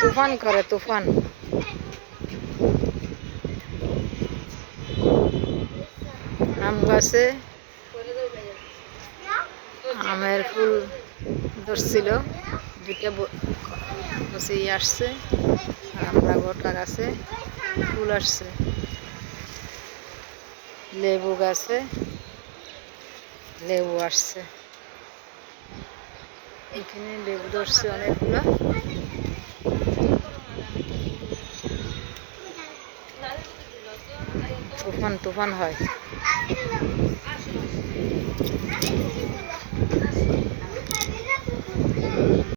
তুফান করে তুফান। আম গাছে আমের ফুল ধরছিল, দুইটা বসেই আসছে। আমরা গোটা গাছে ফুল আসছে। লেবু গাছে লেবু আসছে, এখানে লেবু ধরছে অনেকগুলো। তুফান তুফান হয়।